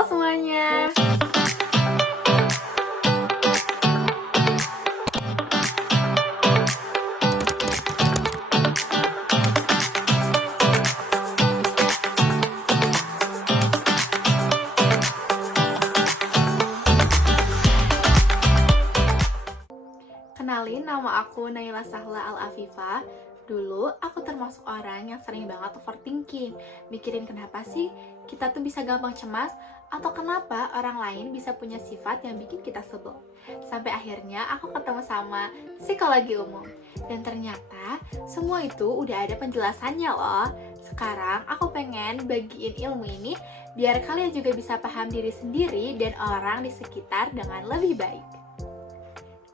Halo semuanya. Kenalin, nama aku Naila Sahla Al-Afifah. Dulu aku termasuk orang yang sering banget overthinking, mikirin kenapa sih kita tuh bisa gampang cemas, atau kenapa orang lain bisa punya sifat yang bikin kita sebel. Sampai akhirnya aku ketemu sama psikologi umum, dan ternyata semua itu udah ada penjelasannya loh. Sekarang aku pengen bagiin ilmu ini biar kalian juga bisa paham diri sendiri dan orang di sekitar dengan lebih baik.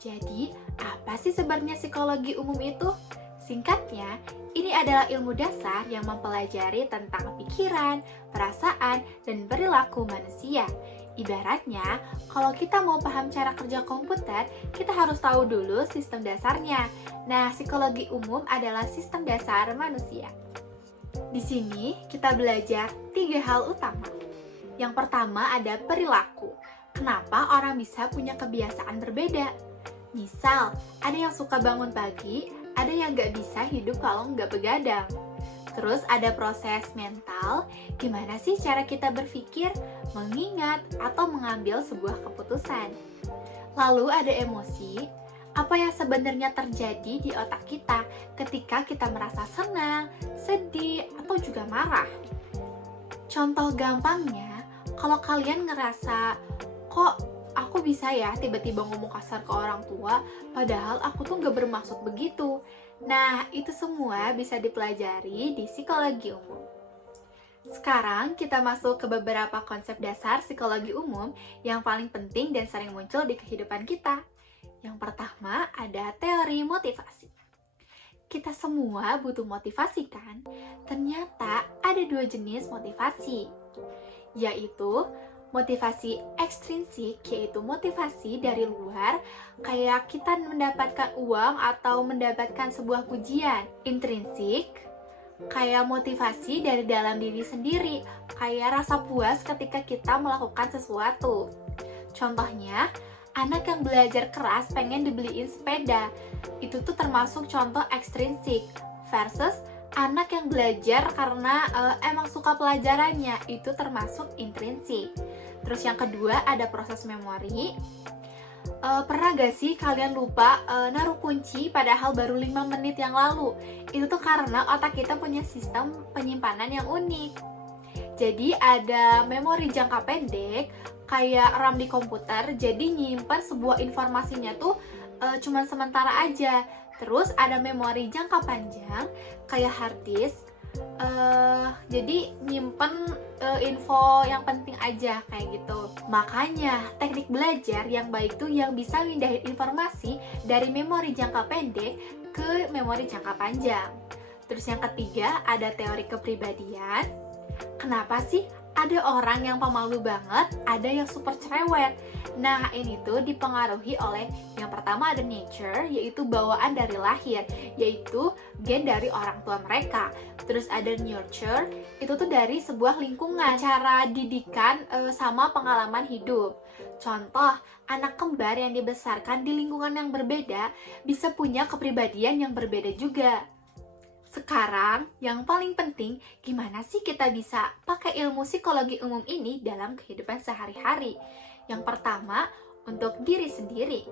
Jadi, apa sih sebenarnya psikologi umum itu? Singkatnya, ini adalah ilmu dasar yang mempelajari tentang pikiran, perasaan, dan perilaku manusia. Ibaratnya, kalau kita mau paham cara kerja komputer, kita harus tahu dulu sistem dasarnya. Nah, psikologi umum adalah sistem dasar manusia. Di sini, kita belajar 3 hal utama. Yang pertama ada perilaku. Kenapa orang bisa punya kebiasaan berbeda? Misal, ada yang suka bangun pagi, ada yang nggak bisa hidup kalau nggak begadang. Terus ada proses mental, gimana sih cara kita berpikir, mengingat, atau mengambil sebuah keputusan. Lalu ada emosi, apa yang sebenarnya terjadi di otak kita ketika kita merasa senang, sedih, atau juga marah. Contoh gampangnya, kalau kalian ngerasa, kok aku bisa ya tiba-tiba ngomong kasar ke orang tua, padahal aku tuh gak bermaksud begitu. Nah, itu semua bisa dipelajari di psikologi umum. Sekarang kita masuk ke beberapa konsep dasar psikologi umum yang paling penting dan sering muncul di kehidupan kita. Yang pertama ada teori motivasi. Kita semua butuh motivasi kan? Ternyata ada 2 jenis motivasi, yaitu motivasi ekstrinsik, yaitu motivasi dari luar, kayak kita mendapatkan uang atau mendapatkan sebuah pujian. Intrinsik, kayak motivasi dari dalam diri sendiri, kayak rasa puas ketika kita melakukan sesuatu. Contohnya, anak yang belajar keras pengen dibeliin sepeda, itu tuh termasuk contoh ekstrinsik, versus anak yang belajar karena emang suka pelajarannya, itu termasuk intrinsik. Terus yang kedua ada proses memori. Pernah gak sih kalian lupa naruh kunci padahal baru 5 menit yang lalu? Itu tuh karena otak kita punya sistem penyimpanan yang unik. Jadi ada memori jangka pendek kayak RAM di komputer, jadi nyimpan sebuah informasinya tuh cuman sementara aja. Terus ada memori jangka panjang kayak hard disk, jadi nyimpen info yang penting aja kayak gitu. Makanya teknik belajar yang baik tuh yang bisa mindahin informasi dari memori jangka pendek ke memori jangka panjang. Terus yang ketiga ada teori kepribadian. Kenapa sih ada orang yang pemalu banget, ada yang super cerewet? Nah, ini tuh dipengaruhi oleh yang pertama ada nature, yaitu bawaan dari lahir, yaitu gen dari orang tua mereka. Terus ada nurture, itu tuh dari sebuah lingkungan, cara didikan sama pengalaman hidup. Contoh, anak kembar yang dibesarkan di lingkungan yang berbeda bisa punya kepribadian yang berbeda juga. Sekarang, yang paling penting, gimana sih kita bisa pakai ilmu psikologi umum ini dalam kehidupan sehari-hari? Yang pertama, untuk diri sendiri.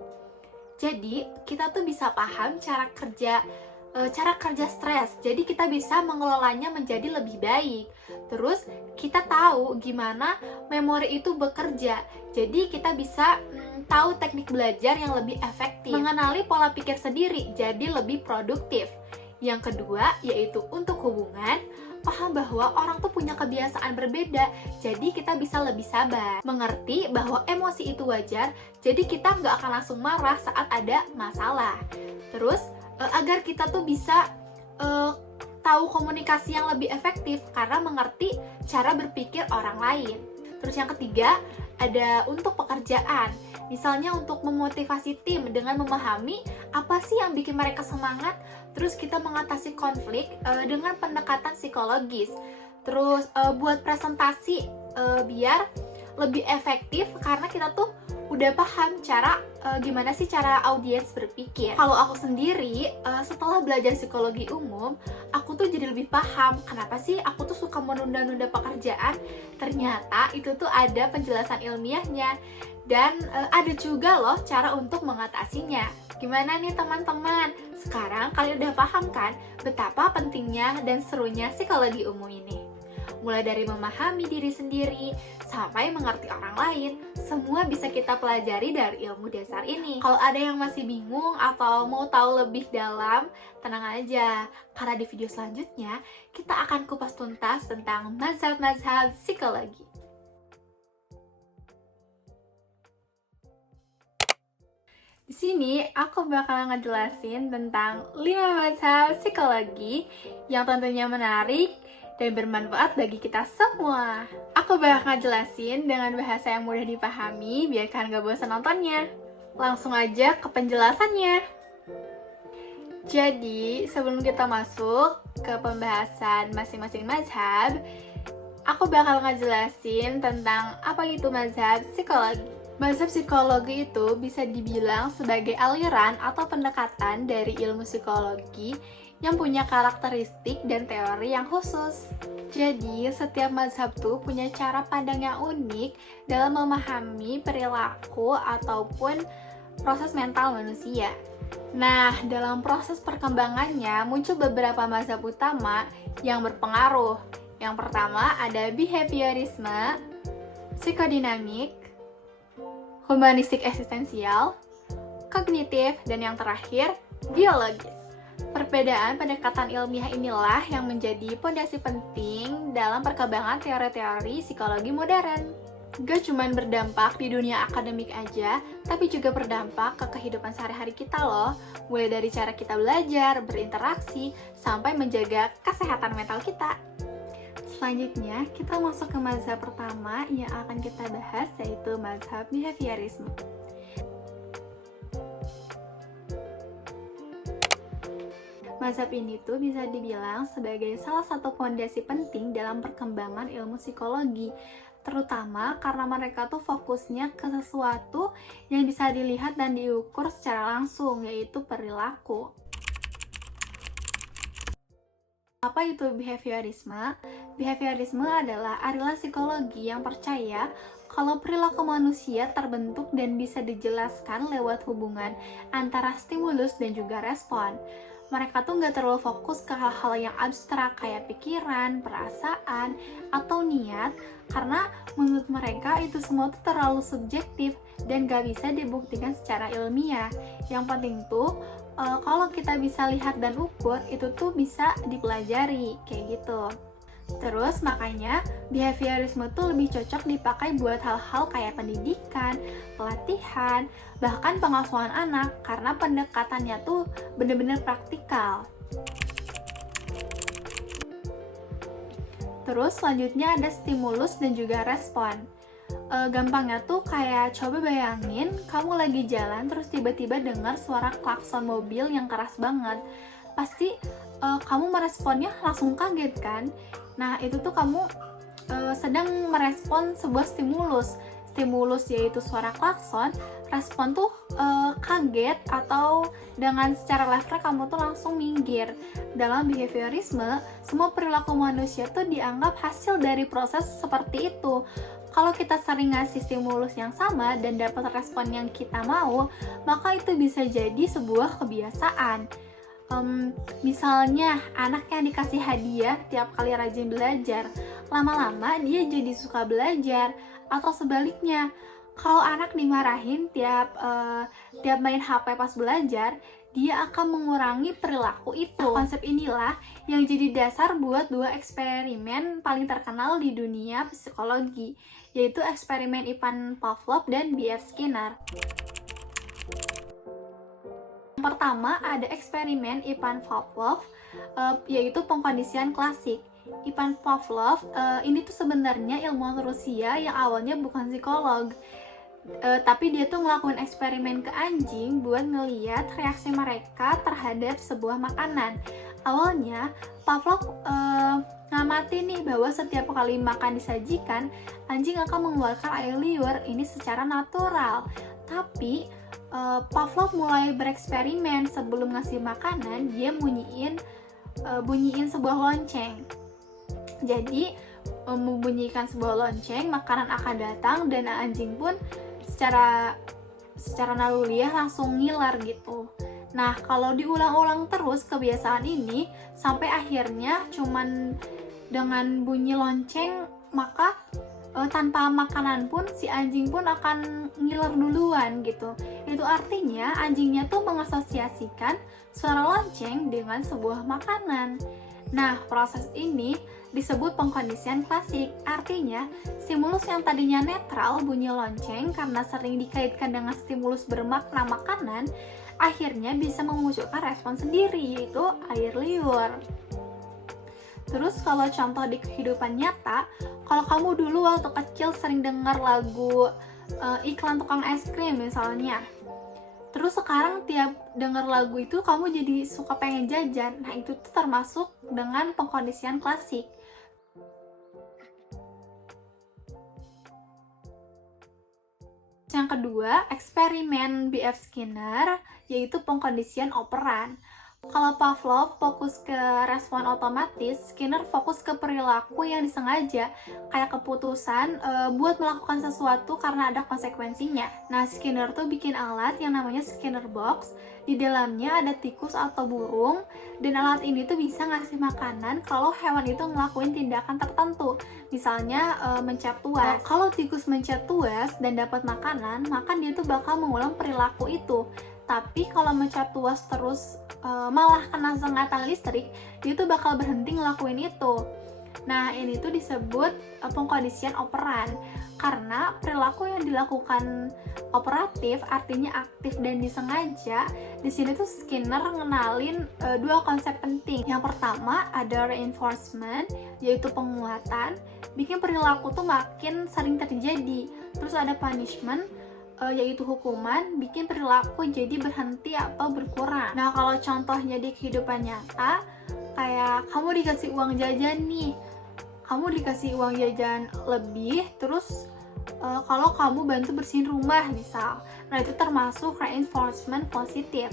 Jadi, kita tuh bisa paham cara kerja stres. Jadi, kita bisa mengelolanya menjadi lebih baik. Terus, kita tahu gimana memori itu bekerja. Jadi, kita bisa tahu teknik belajar yang lebih efektif. Mengenali pola pikir sendiri, jadi lebih produktif. Yang kedua, yaitu untuk hubungan, paham bahwa orang tuh punya kebiasaan berbeda, jadi kita bisa lebih sabar. Mengerti bahwa emosi itu wajar, jadi kita nggak akan langsung marah saat ada masalah. Terus, agar kita tuh bisa tahu komunikasi yang lebih efektif, karena mengerti cara berpikir orang lain. Terus yang ketiga, ada untuk pekerjaan. Misalnya untuk memotivasi tim dengan memahami apa sih yang bikin mereka semangat, terus kita mengatasi konflik dengan pendekatan psikologis. Terus buat presentasi biar lebih efektif karena kita tuh udah paham cara gimana sih cara audiens berpikir. Kalau aku sendiri setelah belajar psikologi umum, aku tuh jadi lebih paham kenapa sih aku tuh suka menunda-nunda pekerjaan. Ternyata itu tuh ada penjelasan ilmiahnya dan ada juga loh cara untuk mengatasinya. Gimana nih teman-teman? Sekarang kalian udah paham kan betapa pentingnya dan serunya psikologi umum ini? Mulai dari memahami diri sendiri sampai mengerti orang lain, semua bisa kita pelajari dari ilmu dasar ini. Kalau ada yang masih bingung atau mau tahu lebih dalam, tenang aja, karena di video selanjutnya kita akan kupas tuntas tentang mazhab-mazhab psikologi. Di sini aku bakal ngejelasin tentang 5 mazhab psikologi yang tentunya menarik dan bermanfaat bagi kita semua. Aku bakal ngejelasin dengan bahasa yang mudah dipahami biar kalian gak bosan nontonnya. Langsung aja ke penjelasannya. Jadi, sebelum kita masuk ke pembahasan masing-masing mazhab, aku bakal ngejelasin tentang apa itu mazhab psikologi. Mazhab psikologi itu bisa dibilang sebagai aliran atau pendekatan dari ilmu psikologi yang punya karakteristik dan teori yang khusus. Jadi, setiap mazhab tuh punya cara pandang yang unik dalam memahami perilaku ataupun proses mental manusia. Nah, dalam proses perkembangannya muncul beberapa mazhab utama yang berpengaruh. Yang pertama ada behaviorisme, psikodinamik, humanistik eksistensial, kognitif, dan yang terakhir, biologis. Perbedaan pendekatan ilmiah inilah yang menjadi fondasi penting dalam perkembangan teori-teori psikologi modern. Gak cuma berdampak di dunia akademik aja, tapi juga berdampak ke kehidupan sehari-hari kita loh. Mulai dari cara kita belajar, berinteraksi, sampai menjaga kesehatan mental kita. Selanjutnya, kita masuk ke mazhab pertama yang akan kita bahas, yaitu mazhab behaviorisme. Mazhab ini tuh bisa dibilang sebagai salah satu fondasi penting dalam perkembangan ilmu psikologi, terutama karena mereka tuh fokusnya ke sesuatu yang bisa dilihat dan diukur secara langsung, yaitu perilaku. Apa itu behaviorisme? Behaviorisme adalah aliran psikologi yang percaya kalau perilaku manusia terbentuk dan bisa dijelaskan lewat hubungan antara stimulus dan juga respon. Mereka tuh nggak terlalu fokus ke hal-hal yang abstrak kayak pikiran, perasaan, atau niat, karena menurut mereka itu semua tuh terlalu subjektif dan nggak bisa dibuktikan secara ilmiah. Yang penting tuh kalau kita bisa lihat dan ukur, itu tuh bisa dipelajari, kayak gitu. Terus makanya behaviorisme tuh lebih cocok dipakai buat hal-hal kayak pendidikan, pelatihan, bahkan pengasuhan anak, karena pendekatannya tuh bener-bener praktikal. Terus selanjutnya ada stimulus dan juga respon. Gampangnya tuh kayak coba bayangin kamu lagi jalan terus tiba-tiba dengar suara klakson mobil yang keras banget. Pasti kamu meresponnya langsung kaget kan? Nah, itu tuh kamu sedang merespon sebuah stimulus. Stimulus yaitu suara klakson, respon tuh kaget atau dengan secara refleks kamu tuh langsung minggir. Dalam behaviorisme, semua perilaku manusia tuh dianggap hasil dari proses seperti itu. Kalau kita sering ngasih stimulus yang sama dan dapat respon yang kita mau, maka itu bisa jadi sebuah kebiasaan. Misalnya anak yang dikasih hadiah tiap kali rajin belajar, lama-lama dia jadi suka belajar. Atau sebaliknya, kalau anak dimarahin tiap main HP pas belajar, dia akan mengurangi perilaku itu. Konsep inilah yang jadi dasar buat 2 eksperimen paling terkenal di dunia psikologi, yaitu eksperimen Ivan Pavlov dan B.F. Skinner. Pertama ada eksperimen Ivan Pavlov, yaitu pengkondisian klasik. Ivan Pavlov ini tuh sebenarnya ilmuwan Rusia yang awalnya bukan psikolog, tapi dia tuh ngelakuin eksperimen ke anjing buat ngeliat reaksi mereka terhadap sebuah makanan. Awalnya, Pavlov ngamati nih bahwa setiap kali makan disajikan, anjing akan mengeluarkan air liur ini secara natural. Tapi Pavlov mulai bereksperimen. Sebelum ngasih makanan, dia bunyiin sebuah lonceng. Jadi membunyikan sebuah lonceng, makanan akan datang dan anjing pun secara naluriah langsung ngiler gitu. Nah, kalau diulang-ulang terus kebiasaan ini sampai akhirnya cuman dengan bunyi lonceng, maka tanpa makanan pun si anjing pun akan ngiler duluan gitu. Itu artinya anjingnya tuh mengasosiasikan suara lonceng dengan sebuah makanan. Nah, proses ini disebut pengkondisian klasik. Artinya, stimulus yang tadinya netral bunyi lonceng karena sering dikaitkan dengan stimulus bermakna makanan, akhirnya bisa memunculkan respon sendiri, yaitu air liur. Terus kalau contoh di kehidupan nyata, kalau kamu dulu waktu kecil sering dengar lagu iklan tukang es krim misalnya, terus sekarang tiap dengar lagu itu kamu jadi suka pengen jajan. Nah, itu tuh termasuk dengan pengkondisian klasik. Yang kedua, eksperimen B.F. Skinner, yaitu pengkondisian operan. Kalau Pavlov fokus ke respon otomatis, Skinner fokus ke perilaku yang disengaja, kayak keputusan buat melakukan sesuatu karena ada konsekuensinya. Nah, Skinner tuh bikin alat yang namanya Skinner Box. Di dalamnya ada tikus atau burung, dan alat ini tuh bisa ngasih makanan kalau hewan itu ngelakuin tindakan tertentu, misalnya mencap tuas. Nah, kalau tikus mencap tuas dan dapat makanan, maka dia tuh bakal mengulang perilaku itu. Tapi kalau mencap tuas terus malah kena sengatan listrik, dia tuh bakal berhenti ngelakuin itu. Nah, ini tuh disebut pengkondisian operan, karena perilaku yang dilakukan operatif artinya aktif dan disengaja. Di sini tuh Skinner ngenalin dua konsep penting. Yang pertama ada reinforcement, yaitu penguatan, bikin perilaku tuh makin sering terjadi. Terus ada punishment, yaitu hukuman, bikin perilaku jadi berhenti atau berkurang. Nah, kalau contohnya di kehidupan nyata, kayak kamu dikasih uang jajan nih, kamu dikasih uang jajan lebih, terus kalau kamu bantu bersihin rumah misal, nah itu termasuk reinforcement positif.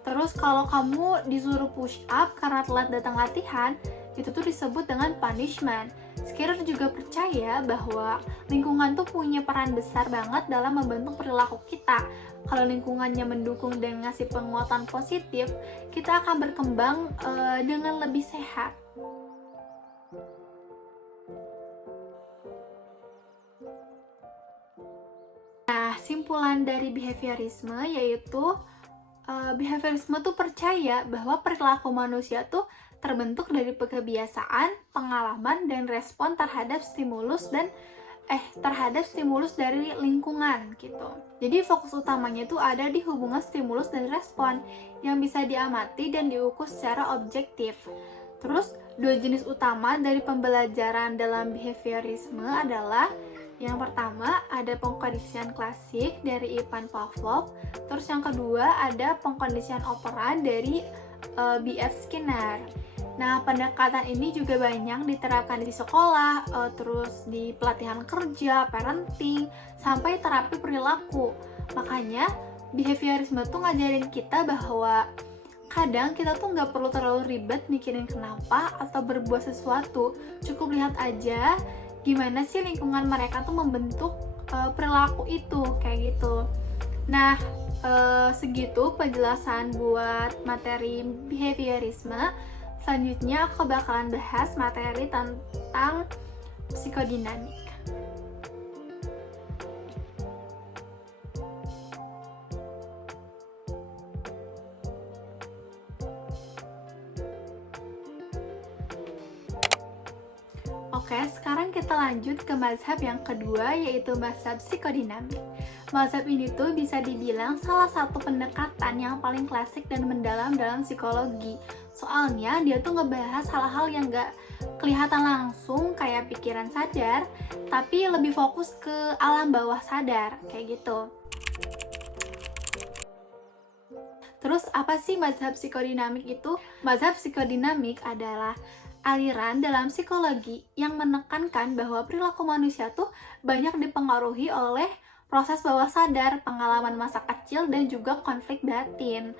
Terus kalau kamu disuruh push up karena telat datang latihan, itu tuh disebut dengan punishment. Skinner juga percaya bahwa lingkungan tuh punya peran besar banget dalam membentuk perilaku kita. Kalau lingkungannya mendukung dan ngasih penguatan positif, kita akan berkembang dengan lebih sehat. Nah, simpulan dari behaviorisme yaitu behaviorisme tuh percaya bahwa perilaku manusia tuh terbentuk dari kebiasaan, pengalaman, dan respon terhadap stimulus dari lingkungan gitu. Jadi fokus utamanya itu ada di hubungan stimulus dan respon yang bisa diamati dan diukur secara objektif. Terus dua jenis utama dari pembelajaran dalam behaviorisme adalah yang pertama ada pengkondisian klasik dari Ivan Pavlov, terus yang kedua ada pengkondisian operan dari B.F. Skinner. Nah, pendekatan ini juga banyak diterapkan di sekolah, terus di pelatihan kerja, parenting, sampai terapi perilaku. Makanya, behaviorisme tuh ngajarin kita bahwa kadang kita tuh nggak perlu terlalu ribet mikirin kenapa atau berbuat sesuatu. Cukup lihat aja gimana sih lingkungan mereka tuh membentuk perilaku itu, kayak gitu. Nah, segitu penjelasan buat materi behaviorisme. Selanjutnya aku bakalan bahas materi tentang psikodinamik. Oke, sekarang kita lanjut ke mazhab yang kedua, yaitu mazhab psikodinamik. Mazhab ini tuh bisa dibilang salah satu pendekatan yang paling klasik dan mendalam dalam psikologi. Soalnya dia tuh ngebahas hal-hal yang gak kelihatan langsung kayak pikiran sadar, tapi lebih fokus ke alam bawah sadar, kayak gitu. Terus apa sih mazhab psikodinamik itu? Mazhab psikodinamik adalah aliran dalam psikologi yang menekankan bahwa perilaku manusia tuh banyak dipengaruhi oleh proses bawah sadar, pengalaman masa kecil, dan juga konflik batin.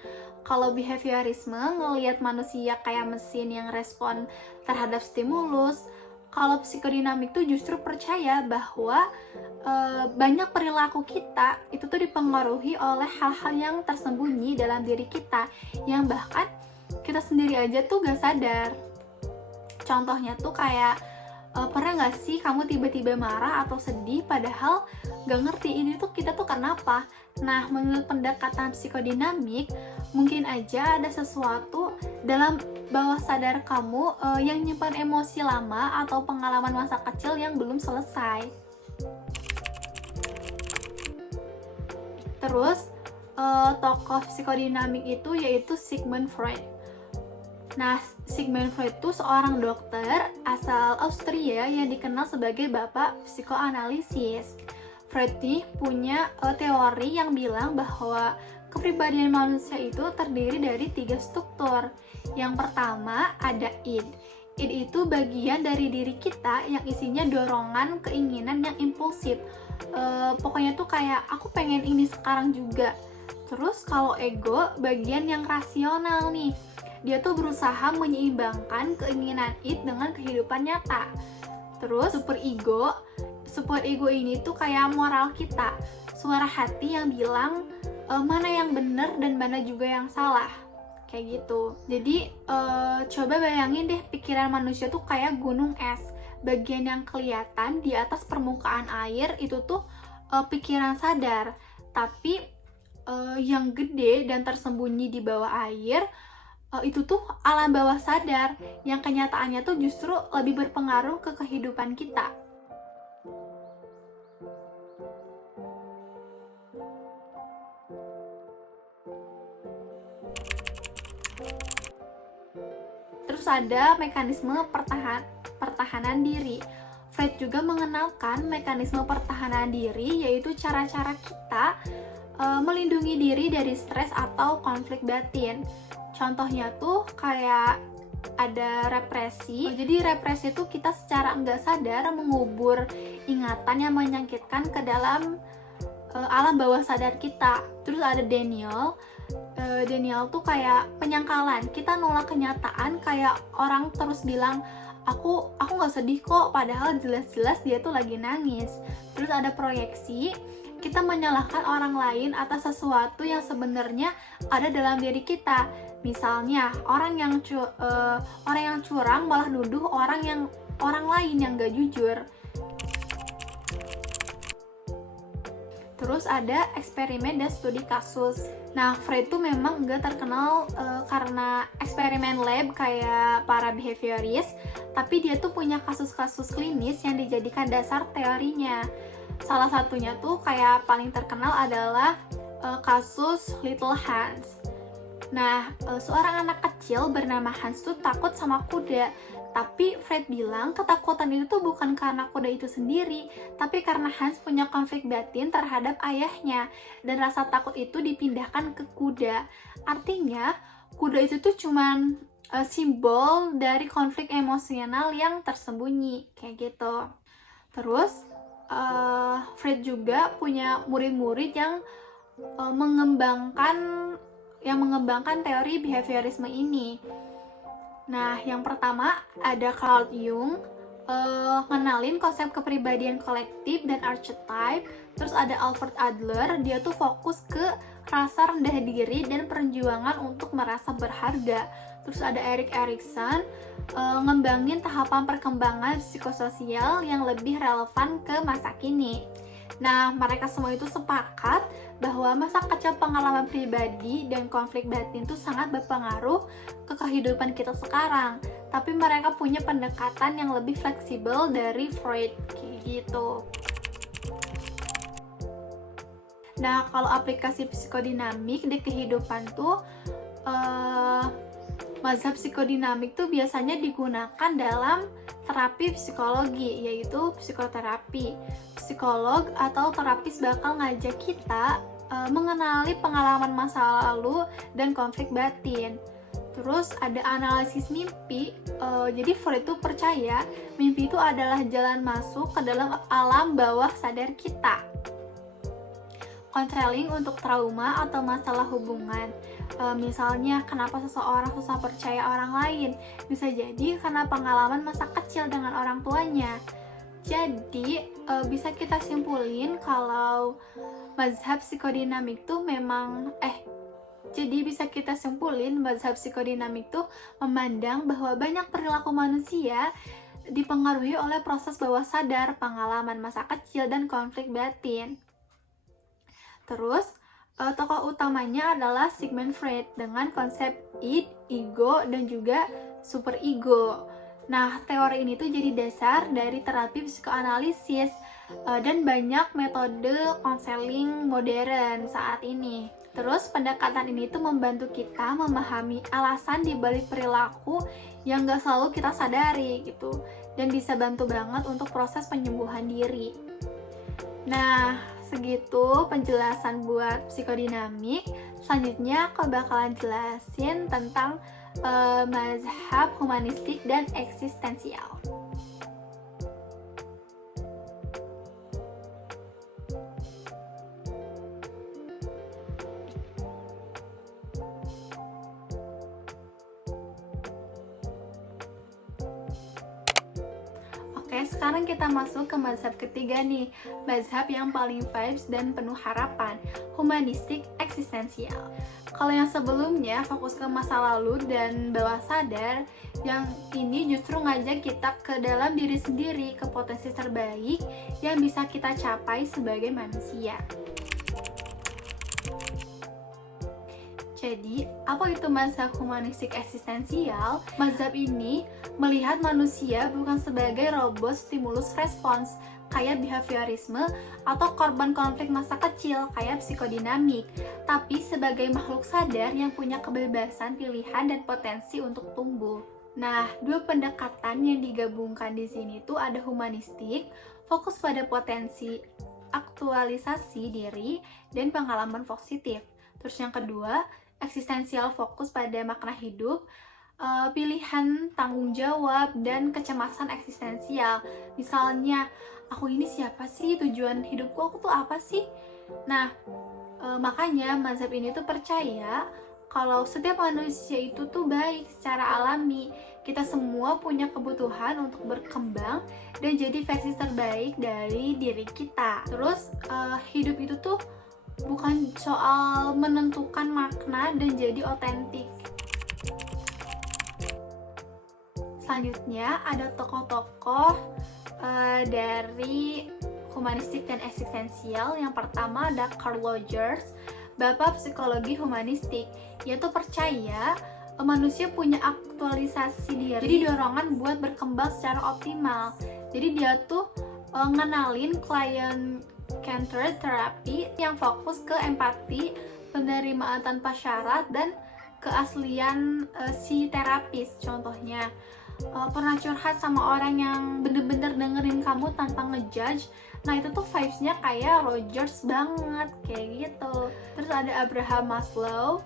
Kalau behaviorisme ngelihat manusia kayak mesin yang respon terhadap stimulus, kalau psikodinamik tuh justru percaya bahwa banyak perilaku kita itu tuh dipengaruhi oleh hal-hal yang tersembunyi dalam diri kita yang bahkan kita sendiri aja tuh gak sadar. Contohnya tuh kayak pernah gak sih kamu tiba-tiba marah atau sedih padahal gak ngerti ini tuh kita tuh kenapa? Nah, menurut pendekatan psikodinamik, mungkin aja ada sesuatu dalam bawah sadar kamu yang nyimpan emosi lama atau pengalaman masa kecil yang belum selesai. Terus, tokoh psikodinamik itu yaitu Sigmund Freud. Nah, Sigmund Freud itu seorang dokter asal Austria yang dikenal sebagai bapak psikoanalisis. Freud nih punya teori yang bilang bahwa kepribadian manusia itu terdiri dari 3 struktur. Yang pertama ada id. Id itu bagian dari diri kita yang isinya dorongan, keinginan yang impulsif. Pokoknya tuh kayak aku pengen ini sekarang juga. Terus kalau ego, bagian yang rasional nih. Dia tuh berusaha menyeimbangkan keinginan id dengan kehidupan nyata. Terus super ego ini tuh kayak moral kita, suara hati yang bilang mana yang benar dan mana juga yang salah, kayak gitu. Jadi coba bayangin deh pikiran manusia tuh kayak gunung es. Bagian yang kelihatan di atas permukaan air itu tuh pikiran sadar, tapi yang gede dan tersembunyi di bawah air itu tuh alam bawah sadar yang kenyataannya tuh justru lebih berpengaruh ke kehidupan kita. Terus ada mekanisme pertahanan diri. Freud juga mengenalkan mekanisme pertahanan diri, yaitu cara-cara kita melindungi diri dari stres atau konflik batin. Contohnya tuh kayak ada represi. Jadi represi itu kita secara nggak sadar mengubur ingatan yang menyakitkan ke dalam alam bawah sadar kita. Terus ada denial. Denial tuh kayak penyangkalan. Kita nolak kenyataan, kayak orang terus bilang aku nggak sedih kok, padahal jelas-jelas dia tuh lagi nangis. Terus ada proyeksi. Kita menyalahkan orang lain atas sesuatu yang sebenarnya ada dalam diri kita. Misalnya orang yang curang malah nuduh orang lain yang gak jujur. Terus ada eksperimen dan studi kasus. Nah, Freud tuh memang gak terkenal karena eksperimen lab kayak para behavioris, tapi dia tuh punya kasus-kasus klinis yang dijadikan dasar teorinya. Salah satunya tuh kayak paling terkenal adalah kasus Little Hans. Nah, seorang anak kecil bernama Hans tuh takut sama kuda. Tapi Freud bilang ketakutan itu tuh bukan karena kuda itu sendiri, tapi karena Hans punya konflik batin terhadap ayahnya. Dan rasa takut itu dipindahkan ke kuda. Artinya, kuda itu tuh cuman simbol dari konflik emosional yang tersembunyi, kayak gitu. Terus, Freud juga punya murid-murid yang mengembangkan teori behaviorisme ini. Nah, yang pertama ada Carl Jung, ngenalin konsep kepribadian kolektif dan archetype. Terus ada Alfred Adler, dia tuh fokus ke rasa rendah diri dan perjuangan untuk merasa berharga. Terus ada Erik Erikson, ngembangin tahapan perkembangan psikososial yang lebih relevan ke masa kini. Nah, mereka semua itu sepakat bahwa masa kecil, pengalaman pribadi, dan konflik batin itu sangat berpengaruh ke kehidupan kita sekarang. Tapi mereka punya pendekatan yang lebih fleksibel dari Freud, kayak gitu. Nah, kalau aplikasi psikodinamik di kehidupan tuh, mazhab psikodinamik tuh biasanya digunakan dalam terapi psikologi, yaitu psikoterapi. Psikolog atau terapis bakal ngajak kita mengenali pengalaman masa lalu dan konflik batin. Terus ada analisis mimpi. Jadi Freud itu percaya mimpi itu adalah jalan masuk ke dalam alam bawah sadar kita. Konseling untuk trauma atau masalah hubungan. Misalnya kenapa seseorang susah percaya orang lain, bisa jadi karena pengalaman masa kecil dengan orang tuanya. Jadi bisa kita simpulin kalau mazhab psikodinamik tuh mazhab psikodinamik tuh memandang bahwa banyak perilaku manusia dipengaruhi oleh proses bawah sadar, pengalaman masa kecil, dan konflik batin. Terus, tokoh utamanya adalah Sigmund Freud dengan konsep id, ego, dan juga superego. Nah, teori ini tuh jadi dasar dari terapi psikoanalisis dan banyak metode konseling modern saat ini. Terus, pendekatan ini tuh membantu kita memahami alasan dibalik perilaku yang gak selalu kita sadari gitu, dan bisa bantu banget untuk proses penyembuhan diri. Nah, segitu penjelasan buat psikodinamik. Selanjutnya aku bakalan jelasin tentang mazhab humanistik dan eksistensial. Oke, sekarang kita masuk ke mazhab ketiga nih, mazhab yang paling vibes dan penuh harapan, humanistik eksistensial. Kalau yang sebelumnya fokus ke masa lalu dan bawah sadar, yang ini justru ngajak kita ke dalam diri sendiri, ke potensi terbaik yang bisa kita capai sebagai manusia. Jadi, apa itu mazhab humanistik eksistensial? Mazhab ini melihat manusia bukan sebagai robot stimulus respons kayak behaviorisme atau korban konflik masa kecil kayak psikodinamik, tapi sebagai makhluk sadar yang punya kebebasan pilihan dan potensi untuk tumbuh. Nah, dua pendekatan yang digabungkan di sini tuh ada humanistik, fokus pada potensi aktualisasi diri dan pengalaman positif. Terus yang kedua, eksistensial, fokus pada makna hidup, pilihan, tanggung jawab, dan kecemasan eksistensial. Misalnya, aku ini siapa sih? Tujuan hidupku, aku tuh apa sih? Nah, makanya mazhab ini tuh percaya kalau setiap manusia itu tuh baik secara alami. Kita semua punya kebutuhan untuk berkembang dan jadi versi terbaik dari diri kita. Terus, hidup itu tuh bukan soal menentukan makna dan jadi otentik. Selanjutnya ada tokoh-tokoh dari humanistik dan eksistensial. Yang pertama ada Carl Rogers, bapak psikologi humanistik. Dia tuh percaya manusia punya aktualisasi diri, jadi dorongan buat berkembang secara optimal. Jadi dia tuh ngenalin klien Cantor terapi yang fokus ke empati, penerimaan tanpa syarat, dan keaslian si terapis. Contohnya, pernah curhat sama orang yang bener-bener dengerin kamu tanpa ngejudge. Nah, itu tuh vibes-nya kayak Rogers banget, kayak gitu. Terus ada Abraham Maslow.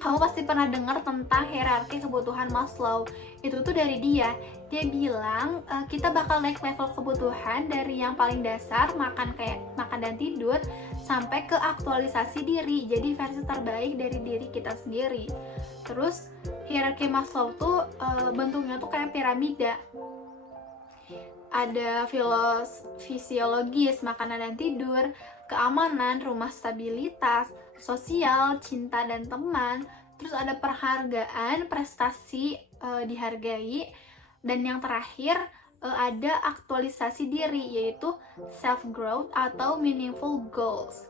Kamu pasti pernah dengar tentang hierarki kebutuhan Maslow. Itu tuh dari dia. Dia bilang kita bakal naik level kebutuhan dari yang paling dasar, makan dan tidur, sampai ke aktualisasi diri, jadi versi terbaik dari diri kita sendiri. Terus hierarki Maslow tuh bentuknya tuh kayak piramida. Ada fisiologis, makanan dan tidur, keamanan, rumah stabilitas, sosial, cinta dan teman. Terus ada penghargaan, prestasi dihargai, dan yang terakhir ada aktualisasi diri, yaitu self growth atau meaningful goals.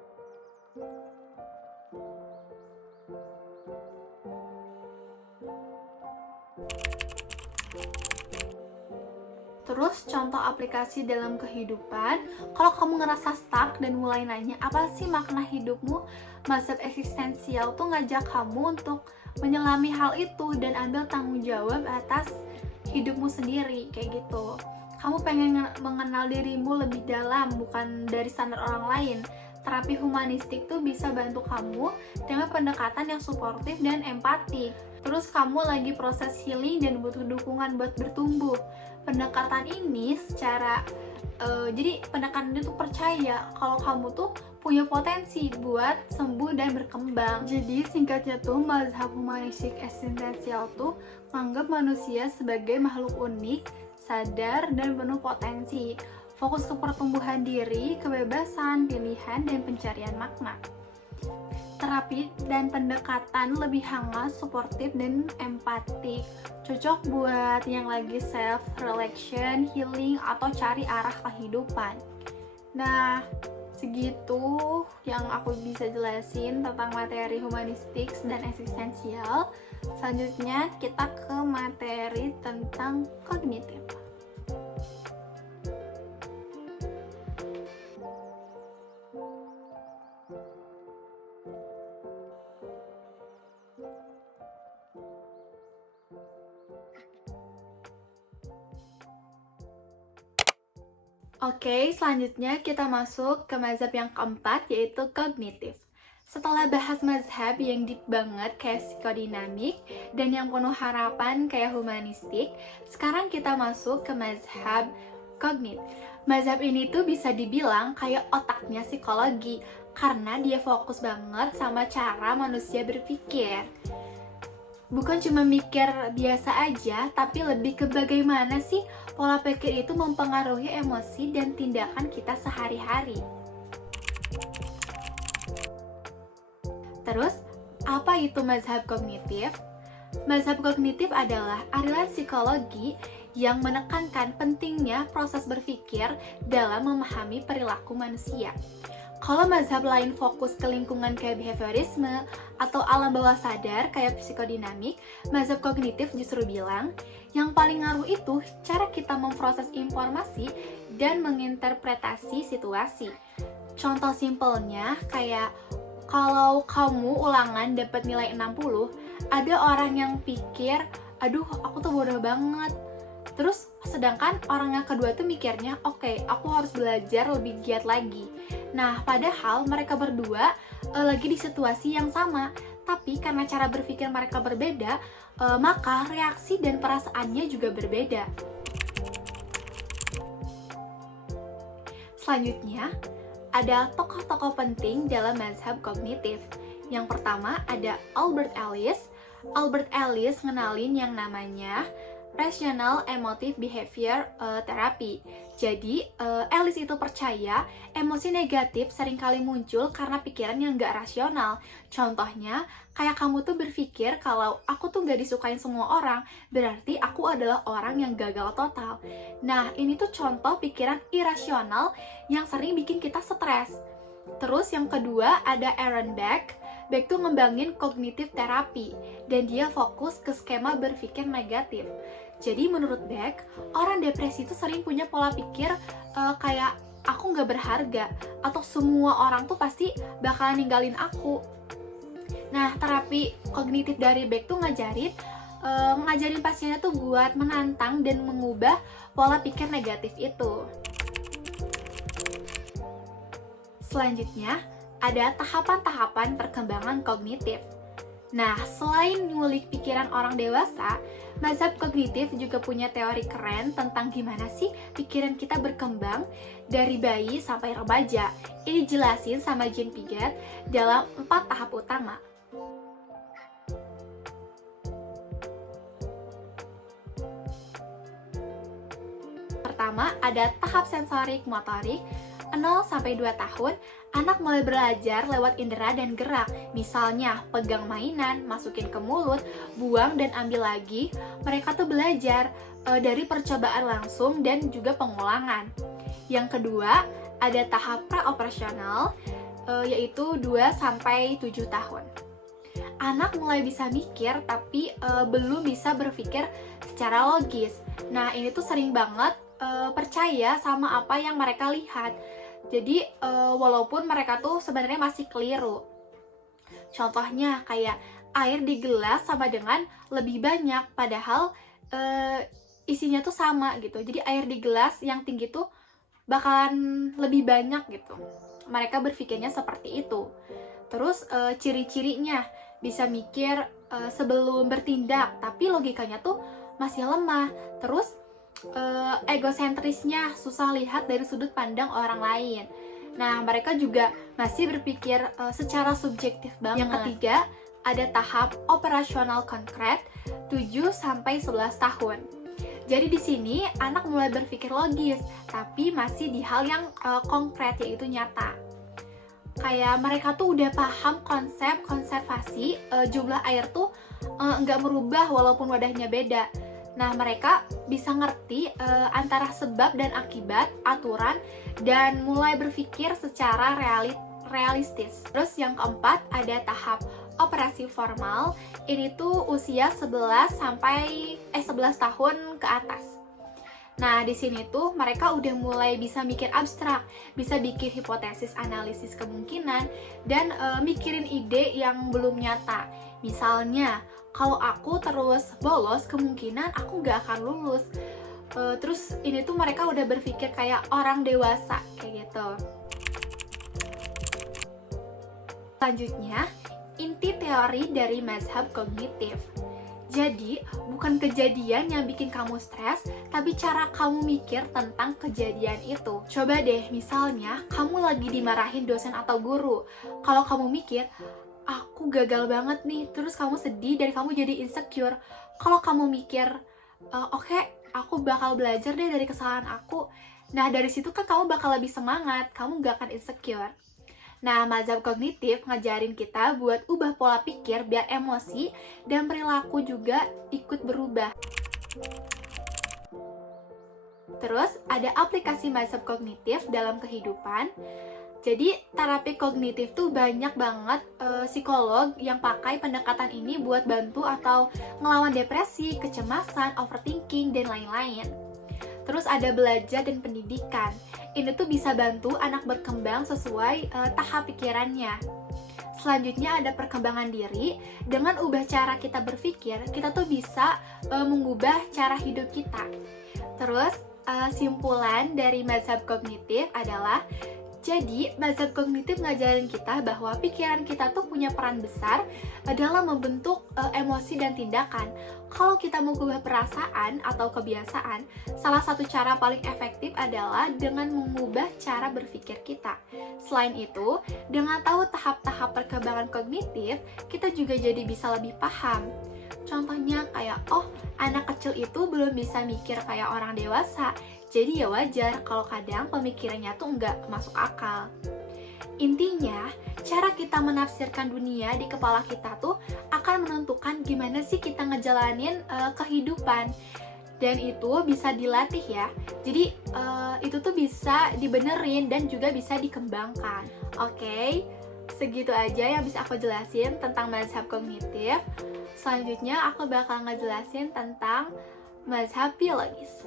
Terus contoh aplikasi dalam kehidupan, kalau kamu ngerasa stuck dan mulai nanya apa sih makna hidupmu, mazhab eksistensial tuh ngajak kamu untuk menyelami hal itu dan ambil tanggung jawab atas hidupmu sendiri, kayak gitu. Kamu pengen mengenal dirimu lebih dalam, bukan dari standar orang lain, terapi humanistik tuh bisa bantu kamu dengan pendekatan yang suportif dan empatik. Terus kamu lagi proses healing dan butuh dukungan buat bertumbuh. Pendekatan ini jadi pendekatan itu percaya kalau kamu tuh punya potensi buat sembuh dan berkembang. Jadi singkatnya tuh, mazhab humanistik eksistensial tuh menganggap manusia sebagai makhluk unik, sadar, dan penuh potensi. Fokus ke pertumbuhan diri, kebebasan, pilihan, dan pencarian makna. Terapi dan pendekatan lebih hangat, suportif, dan empatik. Cocok buat yang lagi self-reflection, healing, atau cari arah kehidupan. Nah, segitu yang aku bisa jelasin tentang materi humanistik dan eksistensial. Selanjutnya kita ke materi tentang kognitif. Oke, selanjutnya kita masuk ke mazhab yang keempat, yaitu kognitif. Setelah bahas mazhab yang deep banget kayak psikodinamik dan yang penuh harapan kayak humanistik, sekarang kita masuk ke mazhab kognitif. Mazhab ini tuh bisa dibilang kayak otaknya psikologi, karena dia fokus banget sama cara manusia berpikir. Bukan cuma mikir biasa aja, tapi lebih ke bagaimana sih pola pikir itu mempengaruhi emosi dan tindakan kita sehari-hari. Terus, apa itu mazhab kognitif? Mazhab kognitif adalah aliran psikologi yang menekankan pentingnya proses berpikir dalam memahami perilaku manusia. Kalau mazhab lain fokus ke lingkungan kayak behaviorisme atau alam bawah sadar kayak psikodinamik, mazhab kognitif justru bilang yang paling ngaruh itu cara kita memproses informasi dan menginterpretasi situasi. Contoh simpelnya kayak kalau kamu ulangan dapat nilai 60, ada orang yang pikir, aduh aku tuh bodoh banget. Terus sedangkan orang yang kedua tuh mikirnya, oke, aku harus belajar lebih giat lagi. Nah, padahal mereka berdua lagi di situasi yang sama, tapi karena cara berpikir mereka berbeda, maka reaksi dan perasaannya juga berbeda. Selanjutnya, ada tokoh-tokoh penting dalam mazhab kognitif. Yang pertama ada Albert Ellis. Albert Ellis ngenalin yang namanya Rational Emotive Behavior Therapy. Jadi, Ellis itu percaya emosi negatif seringkali muncul karena pikiran yang nggak rasional. Contohnya, kayak kamu tuh berpikir kalau aku tuh nggak disukain semua orang, berarti aku adalah orang yang gagal total. Nah, ini tuh contoh pikiran irasional yang sering bikin kita stres. Terus yang kedua ada Aaron Beck. Beck tuh ngembangin kognitif terapi, dan dia fokus ke skema berpikir negatif. Jadi menurut Beck, orang depresi itu sering punya pola pikir kayak aku nggak berharga, atau semua orang tuh pasti bakalan ninggalin aku. Nah, terapi kognitif dari Beck tuh ngajarin pasiennya tuh buat menantang dan mengubah pola pikir negatif itu. Selanjutnya, ada tahapan-tahapan perkembangan kognitif. Nah, selain ngulik pikiran orang dewasa, mazhab kognitif juga punya teori keren tentang gimana sih pikiran kita berkembang dari bayi sampai remaja. Ini dijelasin sama Jean Piaget dalam 4 tahap utama. Pertama, ada tahap sensorik motorik. 0-2 tahun, anak mulai belajar lewat indera dan gerak. Misalnya, pegang mainan, masukin ke mulut, buang dan ambil lagi. Mereka tuh belajar dari percobaan langsung dan juga pengulangan. Yang kedua, ada tahap praoperasional, yaitu 2-7 tahun. Anak mulai bisa mikir, tapi belum bisa berpikir secara logis. Nah, ini tuh sering banget percaya sama apa yang mereka lihat. Jadi walaupun mereka tuh sebenarnya masih keliru. Contohnya kayak air di gelas sama dengan lebih banyak, padahal isinya tuh sama gitu. Jadi air di gelas yang tinggi tuh bakalan lebih banyak gitu. Mereka berpikirnya seperti itu. Terus ciri-cirinya bisa mikir sebelum bertindak, tapi logikanya tuh masih lemah. Terus egosentrisnya susah lihat dari sudut pandang orang lain. Nah, mereka juga masih berpikir secara subjektif banget. Yang ketiga, ada tahap operasional konkret 7-11 tahun. Jadi di sini anak mulai berpikir logis, tapi masih di hal yang konkret, yaitu nyata. Kayak mereka tuh udah paham konsep konservasi, jumlah air tuh nggak merubah walaupun wadahnya beda. Nah, mereka bisa ngerti antara sebab dan akibat, aturan, dan mulai berpikir secara realistis. Terus yang keempat, ada tahap operasi formal. Ini tuh usia 11 tahun ke atas. Nah, di sini tuh mereka udah mulai bisa mikir abstrak, bisa bikin hipotesis, analisis kemungkinan, dan mikirin ide yang belum nyata. Misalnya, kalau aku terus bolos, kemungkinan aku gak akan lulus. Terus ini tuh mereka udah berpikir kayak orang dewasa, kayak gitu. Selanjutnya, inti teori dari mazhab kognitif. Jadi, bukan kejadian yang bikin kamu stres, tapi cara kamu mikir tentang kejadian itu. Coba deh, misalnya kamu lagi dimarahin dosen atau guru. Kalau kamu mikir, aku gagal banget nih, terus kamu sedih dan kamu jadi insecure. Kalau kamu mikir, oke, aku bakal belajar deh dari kesalahan aku. Nah, dari situ kan kamu bakal lebih semangat, kamu gak akan insecure. Nah, mazhab kognitif ngajarin kita buat ubah pola pikir biar emosi dan perilaku juga ikut berubah. Terus, ada aplikasi mazhab kognitif dalam kehidupan. Jadi, terapi kognitif tuh banyak banget psikolog yang pakai pendekatan ini buat bantu atau ngelawan depresi, kecemasan, overthinking, dan lain-lain. Terus ada belajar dan pendidikan. Ini tuh bisa bantu anak berkembang sesuai tahap pikirannya. Selanjutnya ada perkembangan diri. Dengan ubah cara kita berpikir, kita tuh bisa mengubah cara hidup kita. Terus simpulan dari mazhab kognitif adalah, jadi mazhab kognitif ngajarin kita bahwa pikiran kita tuh punya peran besar dalam membentuk emosi dan tindakan. Kalau kita mau mengubah perasaan atau kebiasaan, salah satu cara paling efektif adalah dengan mengubah cara berpikir kita. Selain itu, dengan tahu tahap-tahap perkembangan kognitif, kita juga jadi bisa lebih paham. Contohnya kayak, oh, anak kecil itu belum bisa mikir kayak orang dewasa, jadi ya wajar kalau kadang pemikirannya tuh nggak masuk akal. Intinya, cara kita menafsirkan dunia di kepala kita tuh akan menentukan gimana sih kita ngejalanin kehidupan. Dan itu bisa dilatih ya. Jadi itu tuh bisa dibenerin dan juga bisa dikembangkan. Oke, segitu aja yang bisa aku jelasin tentang mazhab kognitif. Selanjutnya aku bakal ngejelasin tentang mazhab biologis.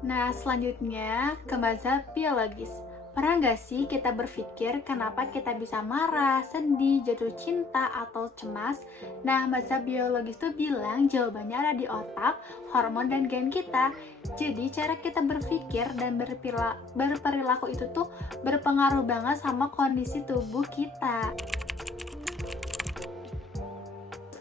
Nah, selanjutnya ke mazhab biologis. Pernah nggak sih kita berpikir kenapa kita bisa marah, sedih, jatuh cinta, atau cemas? Nah, mazhab biologis tuh bilang jawabannya ada di otak, hormon, dan gen kita. Jadi, cara kita berpikir dan berperilaku itu tuh berpengaruh banget sama kondisi tubuh kita.